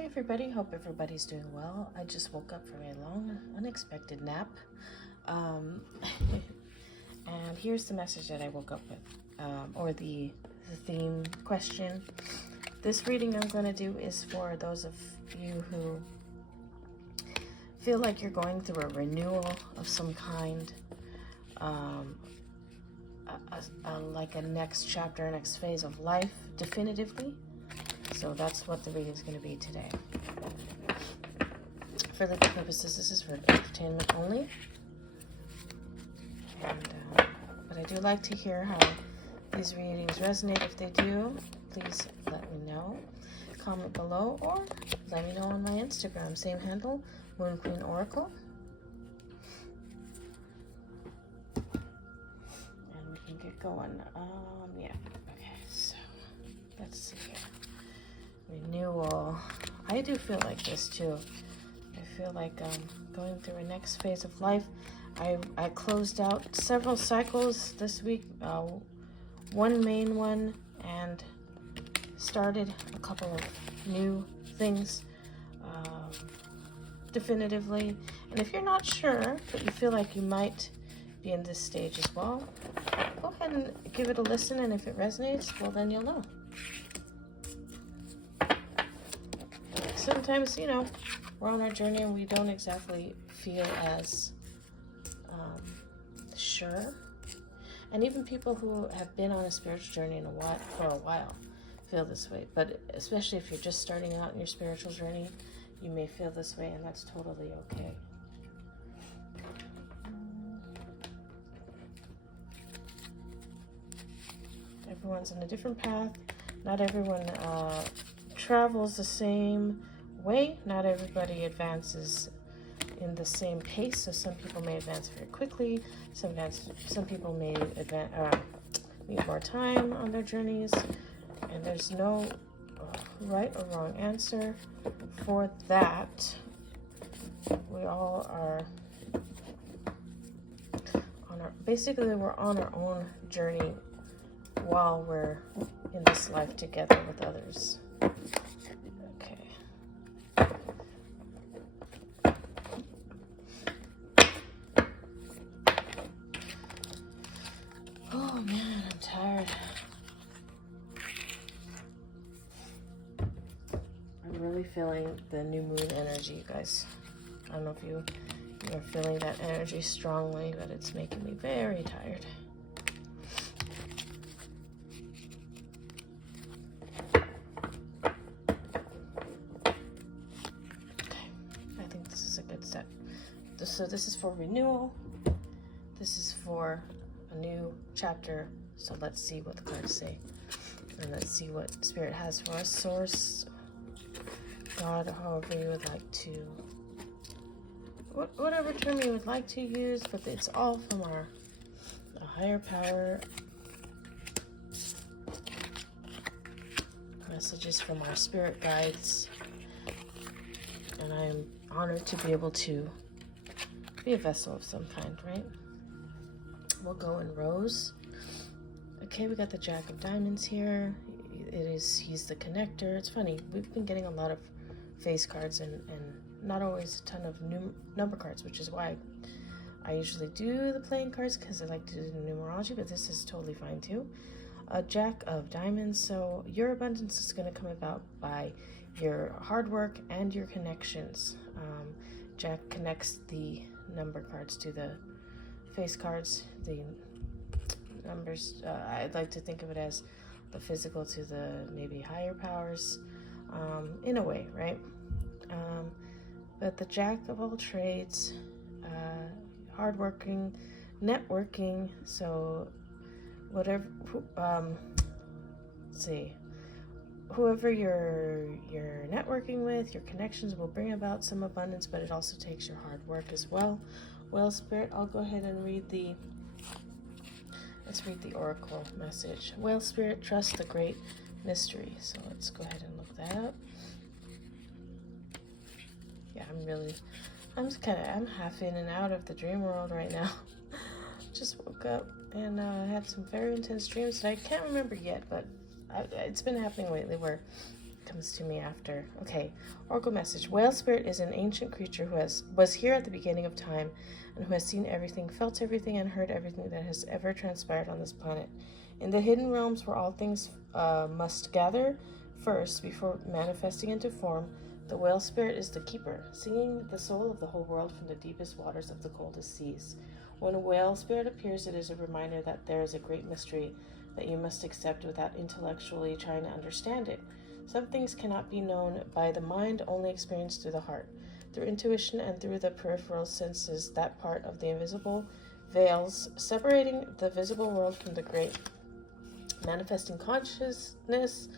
Hi everybody, hope everybody's doing well. I just woke up from a long, unexpected nap. Um, and here's the message that I woke up with, or the theme question. This reading I'm going to do is for those of you who feel like you're going through a renewal of some kind, like a next chapter, next phase of life, definitively. So that's what the reading is going to be today. For the purposes, this is for entertainment only. But I do like to hear how these readings resonate. If they do, please let me know. Comment below or let me know on my Instagram. Same handle, Moon Queen Oracle. And we can get going. Yeah. Okay, so let's see here. Renewal. I do feel like this too. I feel like going through a next phase of life. I closed out several cycles this week, one main one, and started a couple of new things definitively. And if you're not sure, but you feel like you might be in this stage as well, go ahead and give it a listen, and if it resonates, well, then you'll know. Sometimes, we're on our journey and we don't exactly feel as sure. And even people who have been on a spiritual journey for a while feel this way. But especially if you're just starting out in your spiritual journey, you may feel this way, and that's totally okay. Everyone's on a different path. Not everyone travels the same way. Not everybody advances in the same pace. So some people may advance very quickly. Some people may need more time on their journeys. And there's no right or wrong answer for that. We all are we're on our own journey while we're in this life together with others. Oh man, I'm tired. I'm really feeling the new moon energy, you guys. I don't know if you are feeling that energy strongly, but it's making me very tired. Okay, I think this is a good step. So this is for renewal. This is for a new chapter. So let's see what the cards say. And let's see what Spirit has for us. Source, God, however you would like to, whatever term you would like to use, but it's all from a higher power. Messages from our spirit guides. And I am honored to be able to be a vessel of some kind, right? We'll go in rows. Okay, we got the Jack of Diamonds here. He's the connector. It's funny, we've been getting a lot of face cards and not always a ton of number cards, which is why I usually do the playing cards, because I like to do the numerology, but this is totally fine too. A Jack of Diamonds. So your abundance is going to come about by your hard work and your connections. Jack connects the number cards to the face cards, the numbers. I'd like to think of it as the physical to the maybe higher powers, in a way, right? But the Jack of all trades, hardworking, networking. So whatever, let's see, whoever you're networking with, your connections will bring about some abundance, but it also takes your hard work as well. Well, Spirit, I'll go ahead and let's read the oracle message. Well, Spirit, trust the great mystery. So let's go ahead and look that up. Yeah, I'm half in and out of the dream world right now. Just woke up and had some very intense dreams that I can't remember yet, but it's been happening lately where comes to me after. Okay, Oracle message. Whale spirit is an ancient creature who was here at the beginning of time and who has seen everything, felt everything, and heard everything that has ever transpired on this planet. In the hidden realms where all things must gather first before manifesting into form, the whale spirit is the keeper, singing the soul of the whole world from the deepest waters of the coldest seas. When a whale spirit appears, it is a reminder that there is a great mystery that you must accept without intellectually trying to understand it. Some things cannot be known by the mind, only experienced through the heart. Through intuition and through the peripheral senses, that part of the invisible veils, separating the visible world from the great manifesting consciousness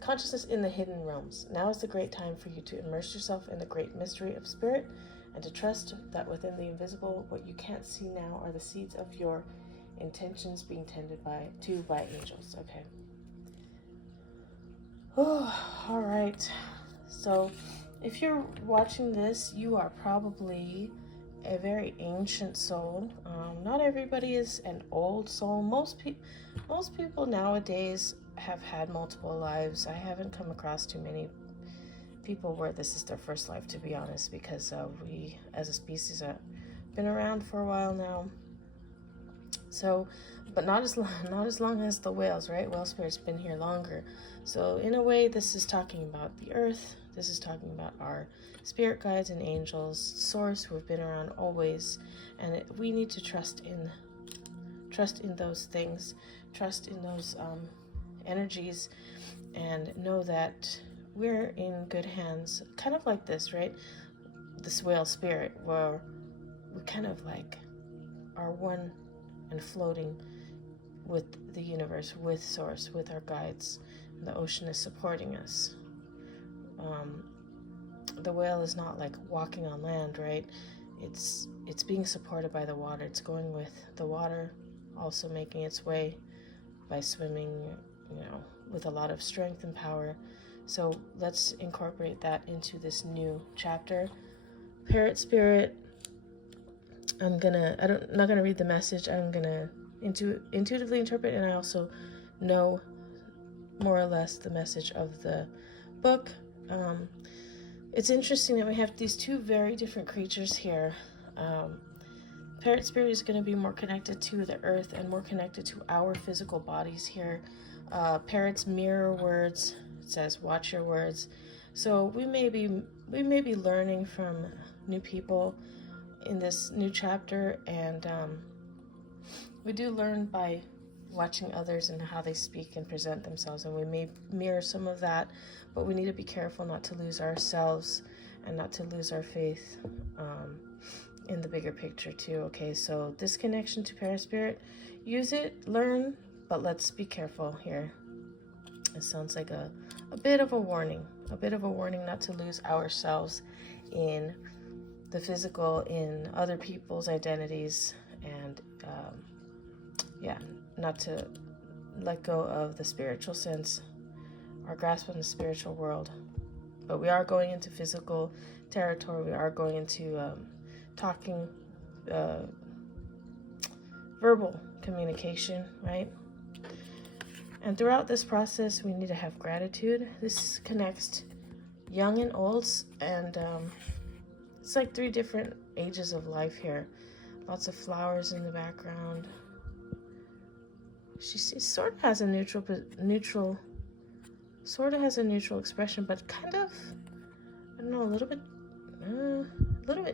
consciousness in the hidden realms. Now is the great time for you to immerse yourself in the great mystery of spirit and to trust that within the invisible, what you can't see now are the seeds of your intentions being tended by angels. Okay. Oh, all right. So if you're watching this, you are probably a very ancient soul. Not everybody is an old soul. Most people nowadays have had multiple lives. I haven't come across too many people where this is their first life, to be honest, because we as a species have been around for a while now. So, but not as long as the whales, right? Whale spirit's been here longer. So in a way, this is talking about the earth. This is talking about our spirit guides and angels, source, who have been around always. And we need to trust in those things, trust in those energies, and know that we're in good hands. Kind of like this, right? This whale spirit, where we kind of like are one and floating with the universe, with source, with our guides. And the ocean is supporting us. The whale is not like walking on land, right? It's being supported by the water. It's going with the water, also making its way by swimming, with a lot of strength and power. So let's incorporate that into this new chapter. Parrot spirit, I'm not gonna read the message. I'm gonna intuitively interpret, and I also know more or less the message of the book. It's interesting that we have these two very different creatures here. Parrot spirit is going to be more connected to the earth and more connected to our physical bodies here. Parrots mirror words. It says, "Watch your words." So we may be learning from new people in this new chapter, and we do learn by watching others and how they speak and present themselves, and we may mirror some of that, but we need to be careful not to lose ourselves and not to lose our faith in the bigger picture too. Okay, so this connection to parrot spirit, use it, learn, but let's be careful here. It sounds like a bit of a warning not to lose ourselves in the physical, in other people's identities, and not to let go of the spiritual sense, our grasp on the spiritual world. But we are going into physical territory. We are going into talking, verbal communication, right? And throughout this process, we need to have gratitude. This connects young and olds, and it's like 3 different ages of life here. Lots of flowers in the background. She sort of has a neutral expression, but kind of, I don't know, a little bit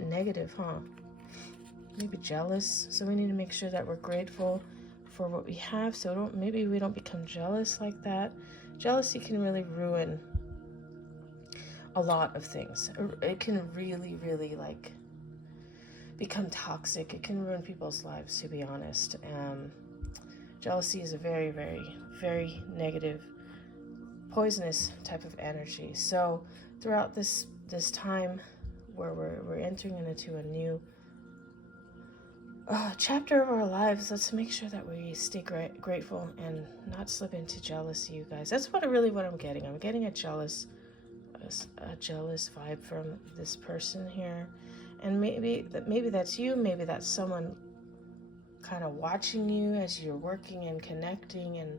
negative, huh? Maybe jealous. So we need to make sure that we're grateful for what we have, so maybe we don't become jealous like that. Jealousy can really ruin a lot of things. It can really, really become toxic. It can ruin people's lives, to be honest. Jealousy is a very, very, very negative, poisonous type of energy. So throughout this time where we're entering into a new chapter of our lives, let's make sure that we stay grateful and not slip into jealousy, you guys. That's what I'm getting. I'm getting a jealous vibe from this person here, and maybe that's you. Maybe that's someone kind of watching you as you're working and connecting and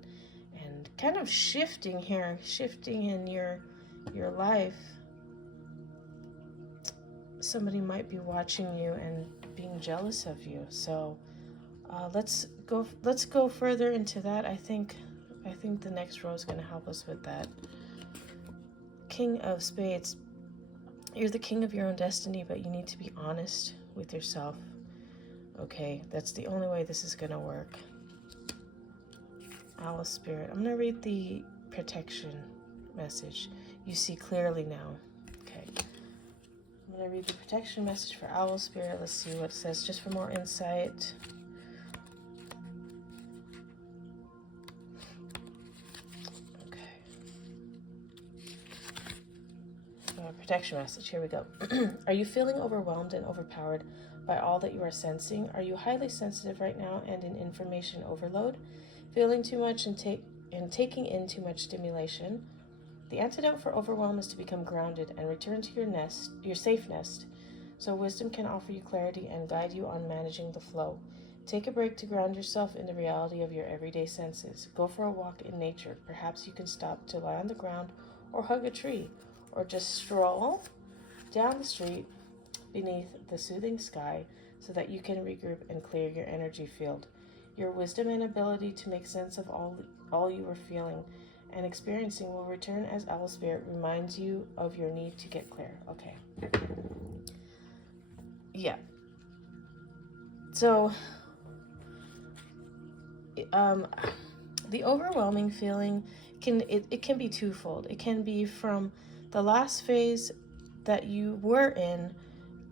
kind of shifting here, shifting in your life. Somebody might be watching you and being jealous of you. So let's go further into that. I think the next row is going to help us with that. King of Spades. You're the king of your own destiny, but you need to be honest with yourself. Okay, that's the only way this is going to work. Owl Spirit. I'm going to read the protection message. You see clearly now. Okay. I'm going to read the protection message for Owl Spirit. Let's see what it says, just for more insight. Protection message. Here we go. Are you feeling overwhelmed and overpowered by all that you are sensing? Are you highly sensitive right now and in information overload? Feeling too much and taking in too much stimulation? The antidote for overwhelm is to become grounded and return to your safe nest, so wisdom can offer you clarity and guide you on managing the flow. Take a break to ground yourself in the reality of your everyday senses. Go for a walk in nature. Perhaps you can stop to lie on the ground or hug a tree, or just stroll down the street beneath the soothing sky so that you can regroup and clear your energy field. Your wisdom and ability to make sense of all you are feeling and experiencing will return as Owl Spirit reminds you of your need to get clear. Okay. Yeah. So, the overwhelming feeling it can be twofold. It can be from the last phase that you were in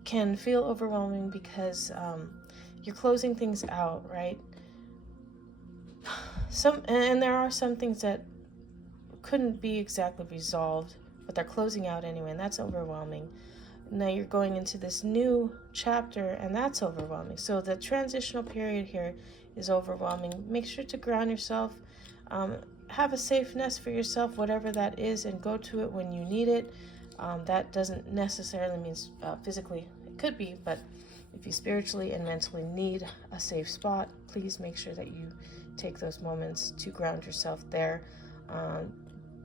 can feel overwhelming because you're closing things out, right? And there are some things that couldn't be exactly resolved, but they're closing out anyway, and that's overwhelming. Now you're going into this new chapter, and that's overwhelming. So the transitional period here is overwhelming. Make sure to ground yourself. Have a safe nest for yourself, whatever that is, and go to it when you need it. That doesn't necessarily mean physically. It could be, but if you spiritually and mentally need a safe spot, please make sure that you take those moments to ground yourself there.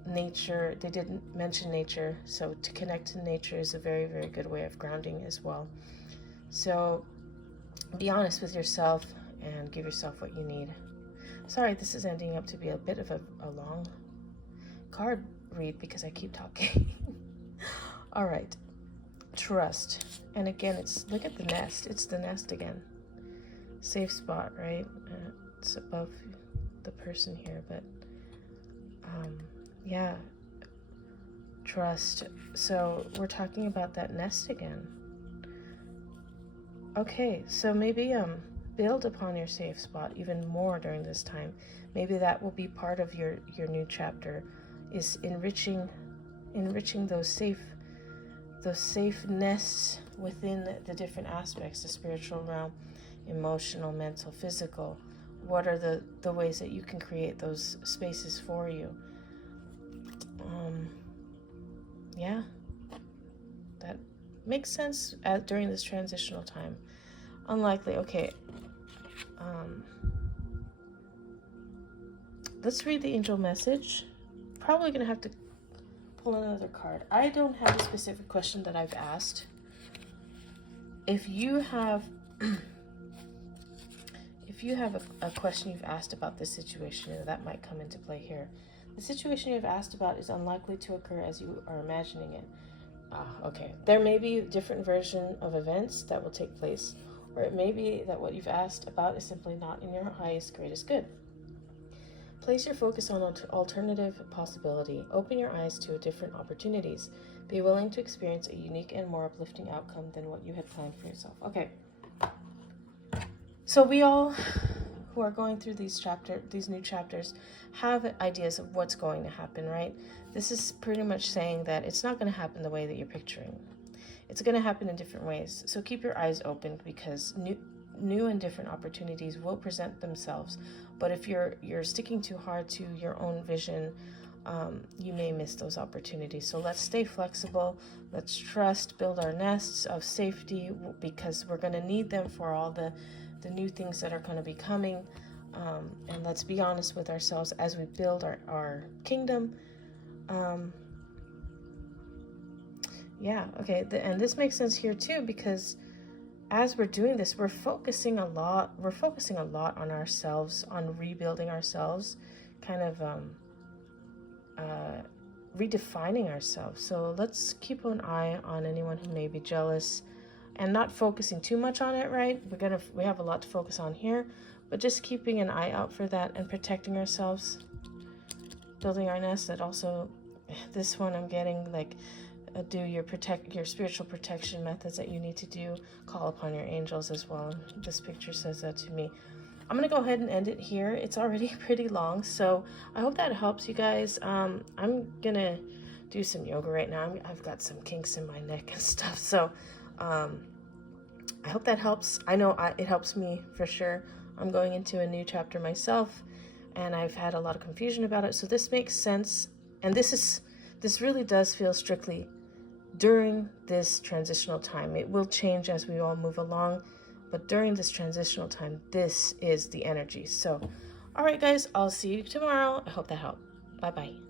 Nature, they didn't mention nature, so to connect to nature is a very, very good way of grounding as well. So be honest with yourself and give yourself what you need. Sorry, this is ending up to be a bit of a long card read because I keep talking. All right, trust. And again, look at the nest. It's the nest again. Safe spot, right? It's above the person here, but yeah, trust. So we're talking about that nest again. Okay, so maybe build upon your safe spot even more during this time. Maybe that will be part of your new chapter, is enriching those safe nests within the different aspects, the spiritual realm, emotional, mental, physical. What are the ways that you can create those spaces for you? Yeah, that makes sense during this transitional time. Unlikely. Okay. Let's read the angel message. Probably gonna have to pull another card. I don't have a specific question that I've asked. If you have a question you've asked about this situation, that might come into play here. The situation you've asked about is unlikely to occur as you are imagining it. Okay. There may be a different version of events that will take place, or it may be that what you've asked about is simply not in your highest, greatest good. Place your focus on alternative possibility. Open your eyes to different opportunities. Be willing to experience a unique and more uplifting outcome than what you had planned for yourself. Okay. So we all who are going through these new chapters have ideas of what's going to happen, right? This is pretty much saying that it's not going to happen the way that you're picturing. It's going to happen in different ways. So keep your eyes open because new and different opportunities will present themselves. But if you're sticking too hard to your own vision, you may miss those opportunities. So let's stay flexible. Let's trust, build our nests of safety because we're going to need them for all the new things that are going to be coming. And let's be honest with ourselves as we build our kingdom. Yeah, okay. And this makes sense here too, because as we're doing this, we're focusing a lot on ourselves, on rebuilding ourselves, kind of redefining ourselves. So let's keep an eye on anyone who may be jealous and not focusing too much on it, right? We have a lot to focus on here, but just keeping an eye out for that and protecting ourselves, building our nest. That also, this one I'm getting like, do your spiritual protection methods that you need to do. Call upon your angels as well. This picture says that to me. I'm gonna go ahead and end it here. It's already pretty long, so I hope that helps you guys. I'm gonna do some yoga right now. I've got some kinks in my neck and stuff, so I hope that helps. I know it helps me for sure. I'm going into a new chapter myself, and I've had a lot of confusion about it, so this makes sense. And this really does feel strictly during this transitional time. It will change as we all move along, but during this transitional time, this is the energy. So, all right, guys, I'll see you tomorrow. I hope that helped. Bye-bye.